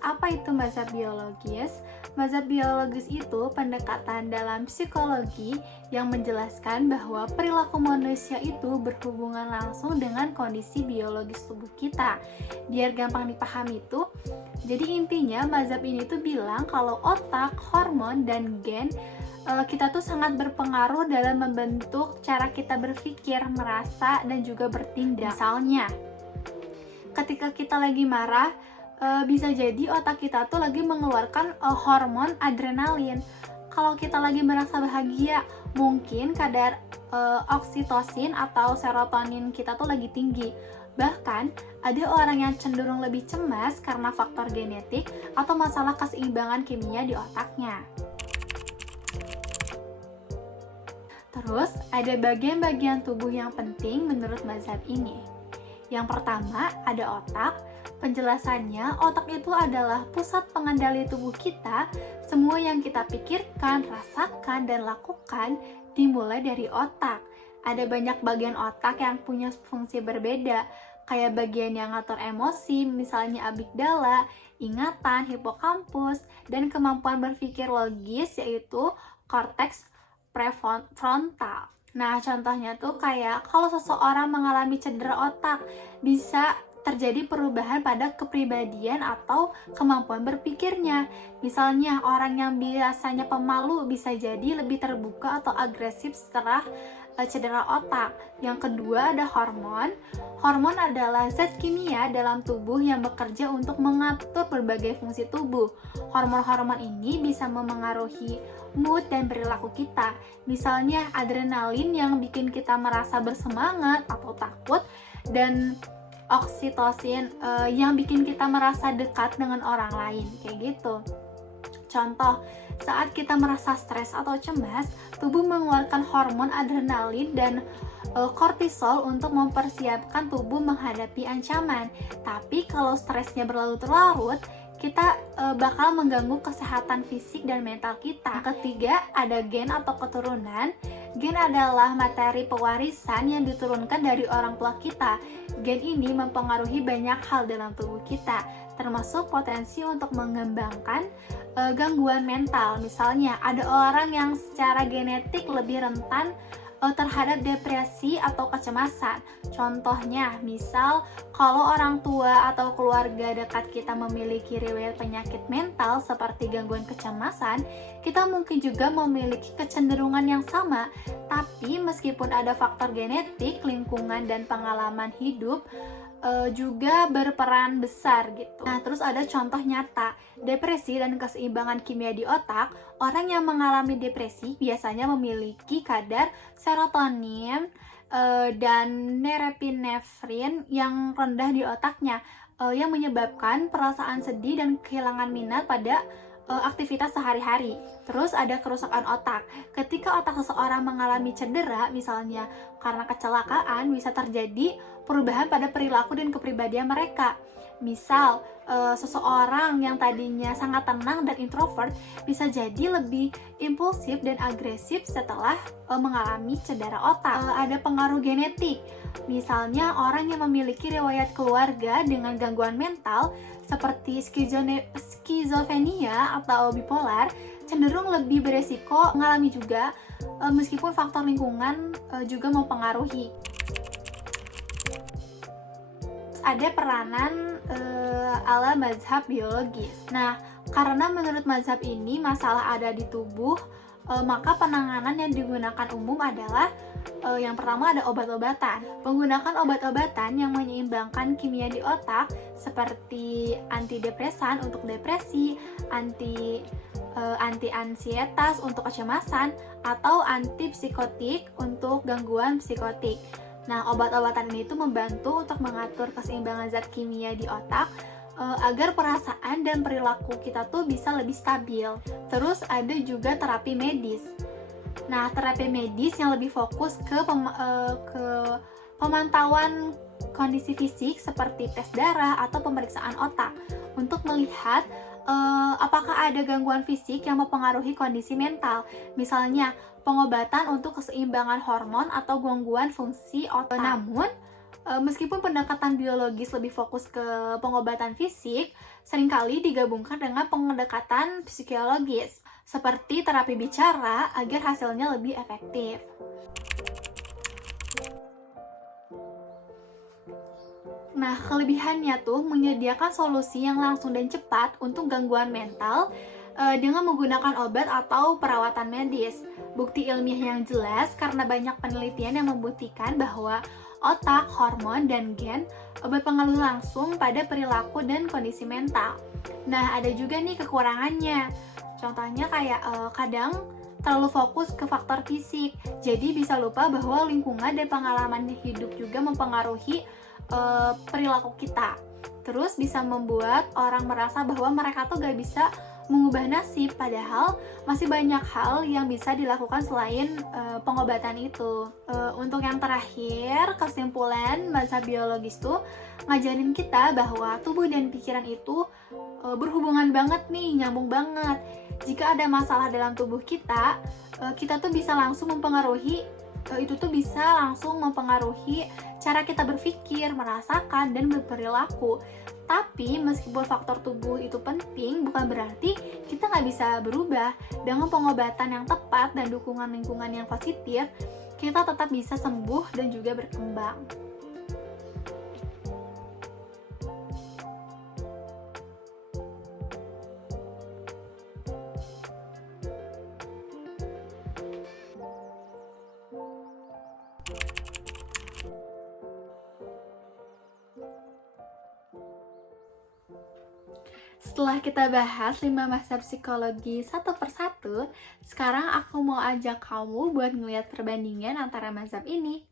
Apa itu mazhab biologis? Mazhab biologis itu pendekatan dalam psikologi yang menjelaskan bahwa perilaku manusia itu berhubungan langsung dengan kondisi biologis tubuh kita. Biar gampang dipahami itu, jadi intinya mazhab ini tuh bilang kalau otak, hormon, dan gen kita tuh sangat berpengaruh dalam membentuk cara kita berpikir, merasa, dan juga bertindak. Misalnya, ketika kita lagi marah, bisa jadi otak kita tuh lagi mengeluarkan hormon adrenalin. Kalau kita lagi merasa bahagia, mungkin kadar oksitosin atau serotonin kita tuh lagi tinggi. Bahkan, ada orang yang cenderung lebih cemas karena faktor genetik atau masalah keseimbangan kimia di otaknya. Terus ada bagian-bagian tubuh yang penting menurut mazhab ini. Yang pertama ada otak. Penjelasannya, otak itu adalah pusat pengendali tubuh kita. Semua yang kita pikirkan, rasakan, dan lakukan dimulai dari otak. Ada banyak bagian otak yang punya fungsi berbeda, kayak bagian yang ngatur emosi, misalnya amigdala, ingatan, hipokampus, dan kemampuan berpikir logis, yaitu korteks prefrontal. Nah, contohnya tuh kayak kalau seseorang mengalami cedera otak, bisa terjadi perubahan pada kepribadian atau kemampuan berpikirnya. Misalnya, orang yang biasanya pemalu bisa jadi lebih terbuka atau agresif setelah cedera otak. Yang kedua ada hormon. Hormon adalah zat kimia dalam tubuh yang bekerja untuk mengatur berbagai fungsi tubuh. Hormon-hormon ini bisa memengaruhi mood dan perilaku kita. Misalnya adrenalin yang bikin kita merasa bersemangat atau takut, dan oksitosin yang bikin kita merasa dekat dengan orang lain, kayak gitu. Contoh, saat kita merasa stres atau cemas, tubuh mengeluarkan hormon adrenalin dan kortisol untuk mempersiapkan tubuh menghadapi ancaman. Tapi kalau stresnya berlarut-larut, kita bakal mengganggu kesehatan fisik dan mental kita. Yang ketiga, ada gen atau keturunan. Gen adalah materi pewarisan yang diturunkan dari orang tua kita. Gen ini mempengaruhi banyak hal dalam tubuh kita, termasuk potensi untuk mengembangkan gangguan mental. Misalnya, ada orang yang secara genetik lebih rentan terhadap depresi atau kecemasan. Contohnya, misal kalau orang tua atau keluarga dekat kita memiliki riwayat penyakit mental seperti gangguan kecemasan, kita mungkin juga memiliki kecenderungan yang sama. Tapi meskipun ada faktor genetik, lingkungan, dan pengalaman hidup juga berperan besar gitu. Nah, terus ada contoh nyata, depresi dan keseimbangan kimia di otak. Orang yang mengalami depresi biasanya memiliki kadar serotonin dan norepinefrin yang rendah di otaknya, yang menyebabkan perasaan sedih dan kehilangan minat pada aktivitas sehari-hari. Terus ada kerusakan otak. Ketika otak seseorang mengalami cedera, misalnya karena kecelakaan, bisa terjadi perubahan pada perilaku dan kepribadian mereka. Misal, seseorang yang tadinya sangat tenang dan introvert bisa jadi lebih impulsif dan agresif setelah mengalami cedera otak. Ada pengaruh genetik. Misalnya, orang yang memiliki riwayat keluarga dengan gangguan mental seperti skizofrenia atau bipolar cenderung lebih beresiko mengalami juga, meskipun faktor lingkungan juga mempengaruhi. Ada peranan ala mazhab biologis. Nah, karena menurut mazhab ini masalah ada di tubuh, maka penanganan yang digunakan umum adalah yang pertama ada obat-obatan. Menggunakan obat-obatan yang menyeimbangkan kimia di otak seperti antidepresan untuk depresi, anti-ansietas untuk kecemasan, atau antipsikotik untuk gangguan psikotik. Nah, obat-obatan ini tuh membantu untuk mengatur keseimbangan zat kimia di otak agar perasaan dan perilaku kita tuh bisa lebih stabil. Terus ada juga terapi medis. Nah, terapi medis yang lebih fokus ke pemantauan kondisi fisik seperti tes darah atau pemeriksaan otak untuk melihat apakah ada gangguan fisik yang mempengaruhi kondisi mental. Misalnya, pengobatan untuk keseimbangan hormon atau gangguan fungsi otak. Namun, meskipun pendekatan biologis lebih fokus ke pengobatan fisik, seringkali digabungkan dengan pendekatan psikologis, seperti terapi bicara agar hasilnya lebih efektif. Nah, kelebihannya tuh menyediakan solusi yang langsung dan cepat untuk gangguan mental dengan menggunakan obat atau perawatan medis. Bukti ilmiah yang jelas karena banyak penelitian yang membuktikan bahwa otak, hormon, dan gen berpengaruh langsung pada perilaku dan kondisi mental. Nah, ada juga nih kekurangannya. Contohnya kayak kadang terlalu fokus ke faktor fisik, jadi bisa lupa bahwa lingkungan dan pengalaman hidup juga mempengaruhi perilaku kita. Terus bisa membuat orang merasa bahwa mereka tuh gak bisa mengubah nasib, padahal masih banyak hal yang bisa dilakukan selain pengobatan itu. Untuk yang terakhir, kesimpulan mazhab biologis tuh ngajarin kita bahwa tubuh dan pikiran itu berhubungan banget nih, nyambung banget. Jika ada masalah dalam tubuh kita, kita tuh bisa langsung mempengaruhi cara kita berpikir, merasakan, dan berperilaku. Tapi meskipun faktor tubuh itu penting, bukan berarti kita nggak bisa berubah. Dengan pengobatan yang tepat dan dukungan lingkungan yang positif, kita tetap bisa sembuh dan juga berkembang. Setelah kita bahas 5 mazhab psikologi satu persatu, sekarang aku mau ajak kamu buat ngeliat perbandingan antara mazhab ini.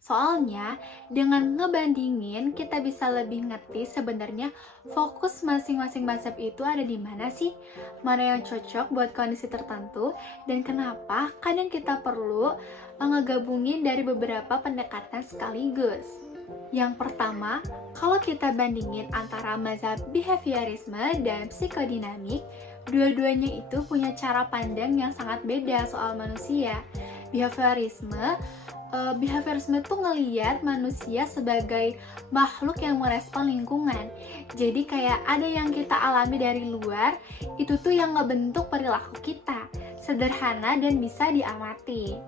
Soalnya, dengan ngebandingin, kita bisa lebih ngerti sebenarnya fokus masing-masing mazhab itu ada di mana sih? Mana yang cocok buat kondisi tertentu, dan kenapa kadang kita perlu ngegabungin dari beberapa pendekatan sekaligus. Yang pertama, kalau kita bandingin antara mazhab behaviorisme dan psikodinamik, dua-duanya itu punya cara pandang yang sangat beda soal manusia. Behaviorisme tuh ngeliat manusia sebagai makhluk yang merespon lingkungan. Jadi kayak ada yang kita alami dari luar, itu tuh yang ngebentuk perilaku kita, sederhana dan bisa diamati.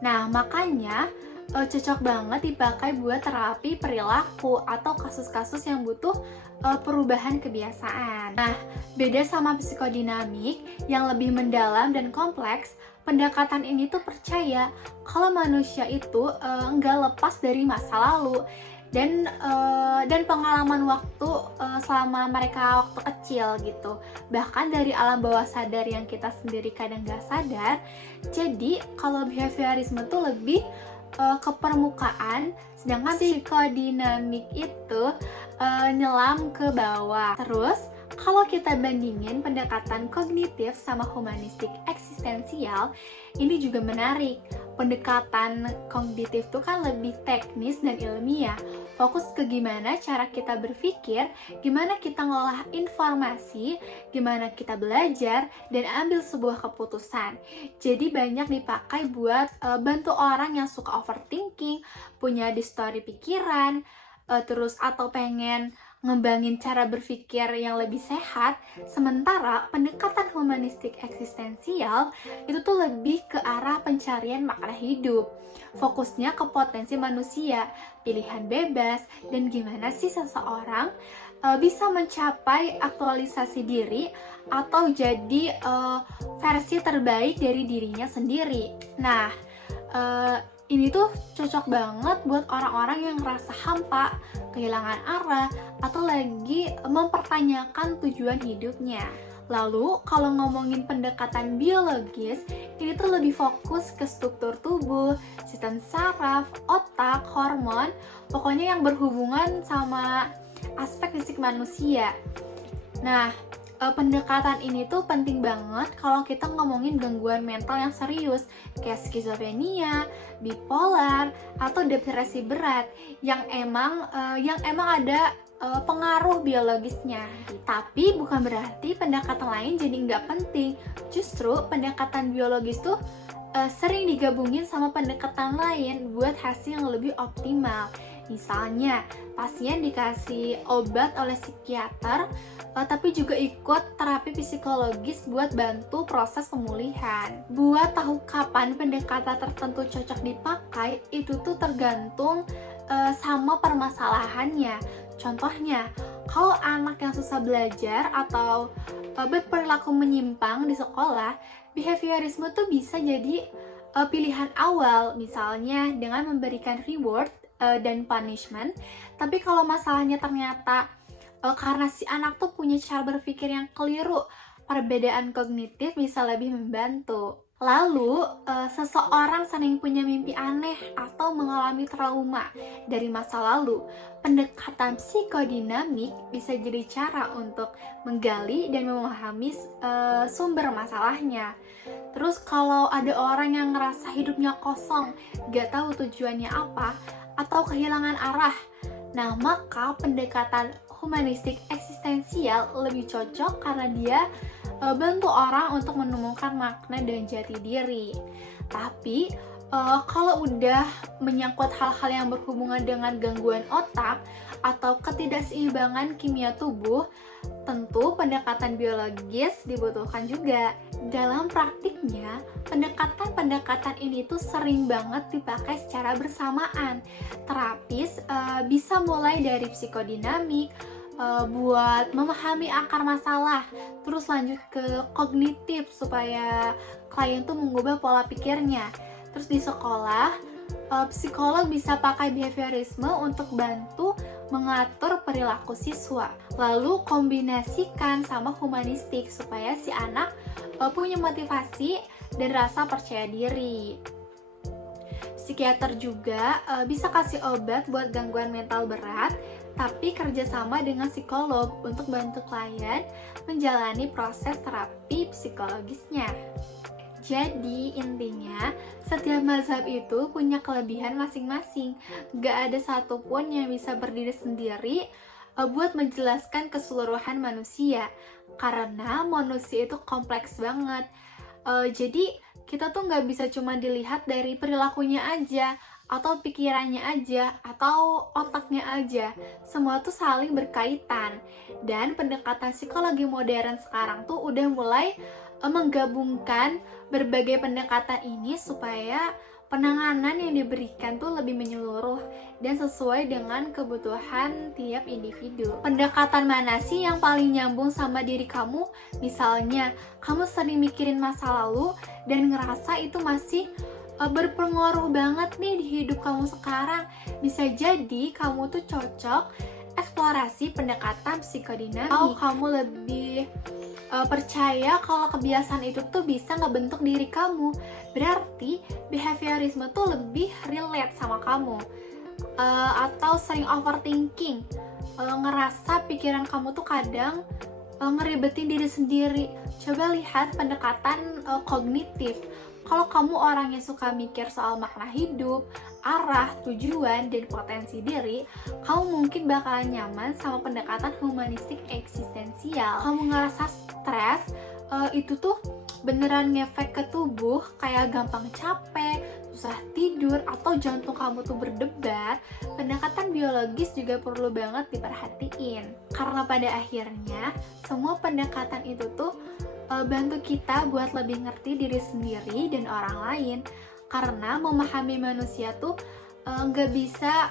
Nah, makanya cocok banget dipakai buat terapi perilaku atau kasus-kasus yang butuh perubahan kebiasaan. Nah, beda sama psikodinamik yang lebih mendalam dan kompleks, pendekatan ini tuh percaya kalau manusia itu nggak lepas dari masa lalu dan pengalaman waktu selama mereka waktu kecil gitu, bahkan dari alam bawah sadar yang kita sendiri kadang nggak sadar. Jadi kalau behaviorisme tuh lebih ke permukaan, sedangkan psikodinamik itu nyelam ke bawah. Terus kalau kita bandingin pendekatan kognitif sama humanistik eksistensial, ini juga menarik. Pendekatan kognitif itu kan lebih teknis dan ilmiah, fokus ke gimana cara kita berpikir, gimana kita ngolah informasi, gimana kita belajar, dan ambil sebuah keputusan. Jadi banyak dipakai buat bantu orang yang suka overthinking, punya distori pikiran, terus atau pengen ngembangin cara berpikir yang lebih sehat. Sementara pendekatan humanistik eksistensial itu tuh lebih ke arah pencarian makna hidup, fokusnya ke potensi manusia, pilihan bebas, dan gimana sih seseorang bisa mencapai aktualisasi diri atau jadi versi terbaik dari dirinya sendiri. Nah, ini tuh cocok banget buat orang-orang yang ngerasa hampa, kehilangan arah, atau lagi mempertanyakan tujuan hidupnya. Lalu, kalau ngomongin pendekatan biologis, ini tuh lebih fokus ke struktur tubuh, sistem saraf, otak, hormon, pokoknya yang berhubungan sama aspek fisik manusia. Nah, pendekatan ini tuh penting banget kalau kita ngomongin gangguan mental yang serius kayak skizofrenia, bipolar, atau depresi berat yang emang ada pengaruh biologisnya. Tapi bukan berarti pendekatan lain jadi nggak penting. Justru pendekatan biologis tuh sering digabungin sama pendekatan lain buat hasil yang lebih optimal. Misalnya, pasien dikasih obat oleh psikiater, tapi juga ikut terapi psikologis buat bantu proses pemulihan. Buat tahu kapan pendekatan tertentu cocok dipakai, itu tuh tergantung sama permasalahannya. Contohnya, kalau anak yang susah belajar atau berperilaku menyimpang di sekolah, behaviorisme tuh bisa jadi pilihan awal, misalnya dengan memberikan reward dan punishment. Tapi kalau masalahnya ternyata karena si anak tuh punya cara berpikir yang keliru, perbedaan kognitif bisa lebih membantu. Lalu, seseorang sering punya mimpi aneh atau mengalami trauma dari masa lalu. Pendekatan psikodinamik bisa jadi cara untuk menggali dan memahami sumber masalahnya. Terus kalau ada orang yang ngerasa hidupnya kosong, gak tahu tujuannya apa, atau kehilangan arah, nah maka pendekatan humanistik eksistensial lebih cocok karena dia bantu orang untuk menemukan makna dan jati diri. Tapi kalau udah menyangkut hal-hal yang berhubungan dengan gangguan otak atau ketidakseimbangan kimia tubuh, tentu pendekatan biologis dibutuhkan juga. Dalam praktiknya, pendekatan-pendekatan ini tuh sering banget dipakai secara bersamaan. Terapis bisa mulai dari psikodinamik, buat memahami akar masalah, terus lanjut ke kognitif supaya klien tuh mengubah pola pikirnya. Terus di sekolah, psikolog bisa pakai behaviorisme untuk bantu mengatur perilaku siswa. Lalu kombinasikan sama humanistik supaya si anak punya motivasi dan rasa percaya diri. Psikiater juga bisa kasih obat buat gangguan mental berat, tapi kerjasama dengan psikolog untuk bantu klien menjalani proses terapi psikologisnya. Jadi intinya, setiap mazhab itu punya kelebihan masing-masing. Gak ada satupun yang bisa berdiri sendiri buat menjelaskan keseluruhan manusia. Karena manusia itu kompleks banget. Jadi kita tuh gak bisa cuma dilihat dari perilakunya aja, atau pikirannya aja, atau otaknya aja. Semua tuh saling berkaitan. Dan pendekatan psikologi modern sekarang tuh udah mulai menggabungkan berbagai pendekatan ini supaya penanganan yang diberikan tuh lebih menyeluruh dan sesuai dengan kebutuhan tiap individu. Pendekatan mana sih yang paling nyambung sama diri kamu? Misalnya, kamu sering mikirin masa lalu dan ngerasa itu masih berpengaruh banget nih di hidup kamu sekarang. Bisa jadi kamu tuh cocok eksplorasi pendekatan psikodinamik. Atau kamu lebih percaya kalau kebiasaan itu tuh bisa ngebentuk diri kamu. Berarti behaviorisme tuh lebih relate sama kamu. Atau sering overthinking, ngerasa pikiran kamu tuh kadang ngeribetin diri sendiri. Coba lihat pendekatan kognitif. Kalau kamu orang yang suka mikir soal makna hidup, arah, tujuan, dan potensi diri, kamu mungkin bakalan nyaman sama pendekatan humanistik eksistensial. Kamu ngerasa stres, itu tuh beneran ngefek ke tubuh, kayak gampang capek, susah tidur, atau jantung kamu tuh berdebar, pendekatan biologis juga perlu banget diperhatiin. Karena pada akhirnya, semua pendekatan itu tuh bantu kita buat lebih ngerti diri sendiri dan orang lain. Karena memahami manusia tuh nggak bisa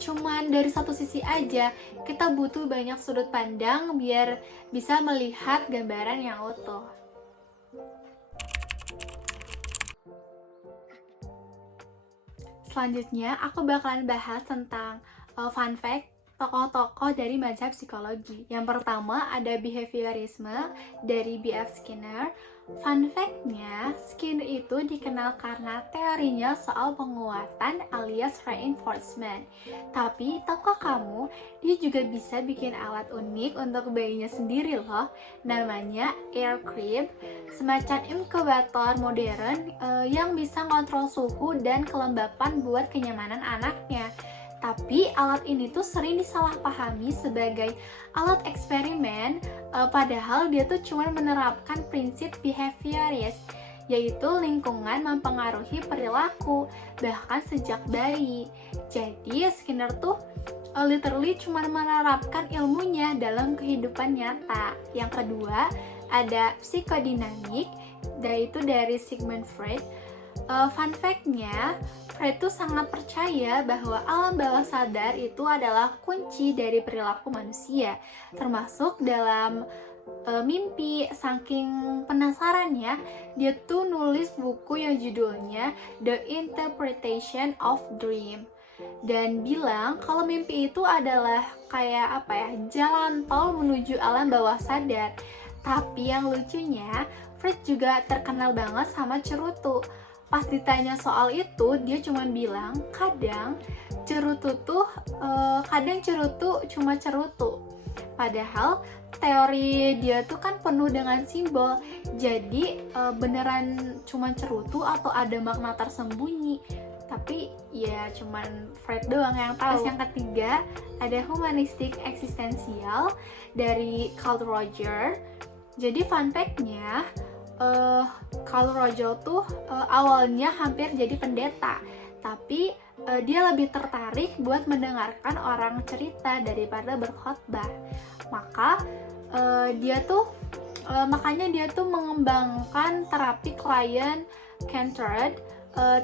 cuman dari satu sisi aja. Kita butuh banyak sudut pandang biar bisa melihat gambaran yang utuh. Selanjutnya aku bakalan bahas tentang fun fact tokoh-tokoh dari mazhab psikologi. Yang pertama ada behaviorisme dari B.F. Skinner. Fun fact-nya, Skinner itu dikenal karena teorinya soal penguatan alias reinforcement. Tapi, tahukah kamu, dia juga bisa bikin alat unik untuk bayinya sendiri loh. Namanya Air Crib, semacam inkubator modern yang bisa ngontrol suhu dan kelembapan buat kenyamanan anaknya. Tapi alat ini tuh sering disalahpahami sebagai alat eksperimen, padahal dia tuh cuma menerapkan prinsip behavioris, yaitu lingkungan mempengaruhi perilaku, bahkan sejak bayi. Jadi Skinner tuh literally cuma menerapkan ilmunya dalam kehidupan nyata. Yang kedua, ada psikodinamik, yaitu dari Sigmund Freud. Fun fact-nya, Freud tuh sangat percaya bahwa alam bawah sadar itu adalah kunci dari perilaku manusia, termasuk dalam mimpi. Saking penasarannya, dia tuh nulis buku yang judulnya The Interpretation of Dream, dan bilang kalau mimpi itu adalah kayak jalan tol menuju alam bawah sadar. Tapi yang lucunya, Freud juga terkenal banget sama cerutu. Pas ditanya soal itu, dia cuma bilang kadang cerutu cuma cerutu. Padahal teori dia tuh kan penuh dengan simbol. Jadi beneran cuma cerutu atau ada makna tersembunyi? Tapi ya cuman Freud doang yang tahu. Terus yang ketiga ada humanistik eksistensial dari Carl Rogers. Jadi fun fact-nya, Carl Rogers tuh awalnya hampir jadi pendeta, tapi dia lebih tertarik buat mendengarkan orang cerita daripada berkhotbah. Makanya dia tuh mengembangkan terapi client centered,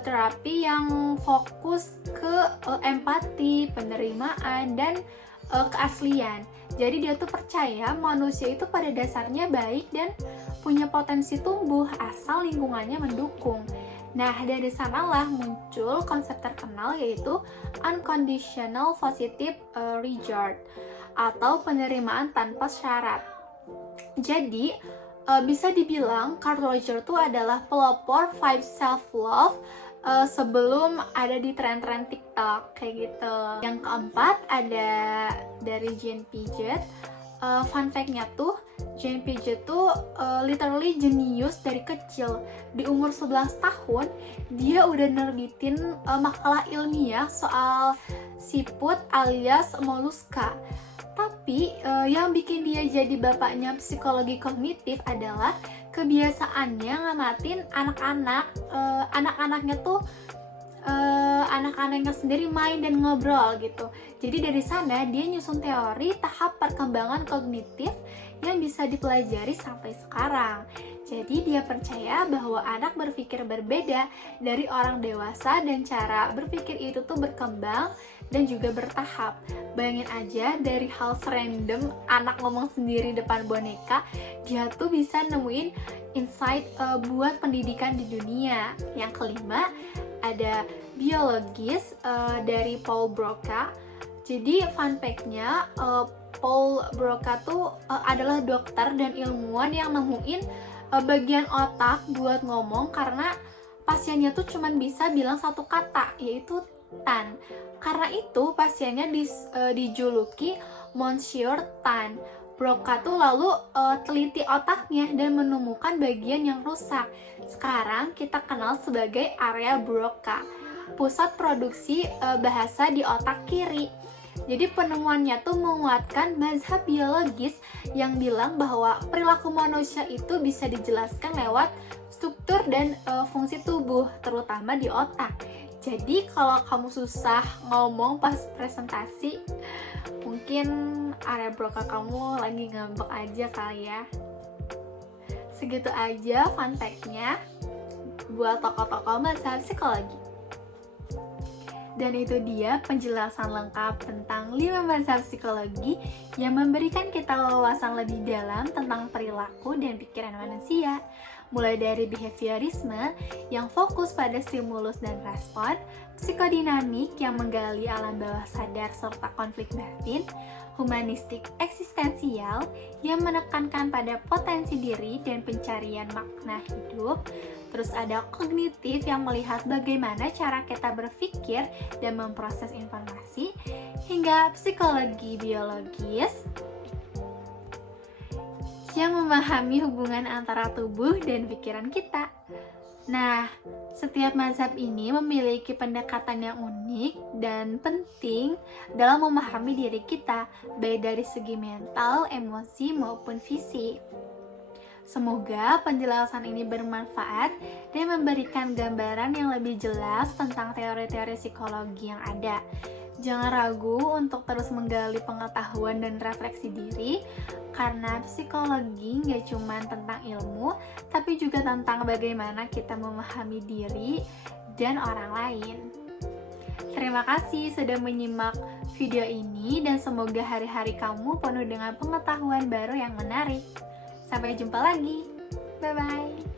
terapi yang fokus ke empati, penerimaan, dan keaslian. Jadi dia tuh percaya manusia itu pada dasarnya baik dan punya potensi tumbuh asal lingkungannya mendukung. Nah, dari sanalah muncul konsep terkenal yaitu unconditional positive regard atau penerimaan tanpa syarat. Jadi, bisa dibilang Carl Rogers itu adalah pelopor 5 self-love sebelum ada di tren-tren TikTok kayak gitu. Yang keempat ada dari Jean Piaget. Fun fact-nya tuh, Jean Piaget tuh literally jenius dari kecil. Di umur 11 tahun, dia udah nerbitin makalah ilmiah soal siput alias moluska. Tapi yang bikin dia jadi bapaknya psikologi kognitif adalah kebiasaannya ngamatin anak-anaknya tuh anak-anaknya sendiri main dan ngobrol gitu. Jadi dari sana dia nyusun teori tahap perkembangan kognitif yang bisa dipelajari sampai sekarang. Jadi dia percaya bahwa anak berpikir berbeda dari orang dewasa dan cara berpikir itu tuh berkembang dan juga bertahap. Bayangin aja dari hal serandom anak ngomong sendiri depan boneka, dia tuh bisa nemuin insight buat pendidikan di dunia. Yang kelima ada biologis dari Paul Broca. Jadi fun fact-nya Paul Broca tuh adalah dokter dan ilmuwan yang nemuin bagian otak buat ngomong karena pasiennya tuh cuman bisa bilang satu kata, yaitu Tan. Karena itu pasiennya dijuluki Monsieur Tan. Broca tuh lalu teliti otaknya dan menemukan bagian yang rusak. Sekarang kita kenal sebagai area Broca, pusat produksi bahasa di otak kiri. Jadi penemuannya tuh menguatkan mazhab biologis yang bilang bahwa perilaku manusia itu bisa dijelaskan lewat struktur dan fungsi tubuh, terutama di otak. Jadi kalau kamu susah ngomong pas presentasi, mungkin area Broca kamu lagi ngambek aja kali ya. Segitu aja fun fact-nya buat tokoh-tokoh mazhab psikologi. Dan itu dia penjelasan lengkap tentang 5 mazhab psikologi yang memberikan kita wawasan lebih dalam tentang perilaku dan pikiran manusia. Mulai dari behaviorisme yang fokus pada stimulus dan respon, psikodinamik yang menggali alam bawah sadar serta konflik batin, humanistik eksistensial yang menekankan pada potensi diri dan pencarian makna hidup. Terus ada kognitif yang melihat bagaimana cara kita berpikir dan memproses informasi, hingga psikologi biologis yang memahami hubungan antara tubuh dan pikiran kita. Nah, setiap mazhab ini memiliki pendekatan yang unik dan penting dalam memahami diri kita, baik dari segi mental, emosi, maupun fisik. Semoga penjelasan ini bermanfaat dan memberikan gambaran yang lebih jelas tentang teori-teori psikologi yang ada. Jangan ragu untuk terus menggali pengetahuan dan refleksi diri, karena psikologi nggak cuma tentang ilmu, tapi juga tentang bagaimana kita memahami diri dan orang lain. Terima kasih sudah menyimak video ini dan semoga hari-hari kamu penuh dengan pengetahuan baru yang menarik. Sampai jumpa lagi. Bye-bye.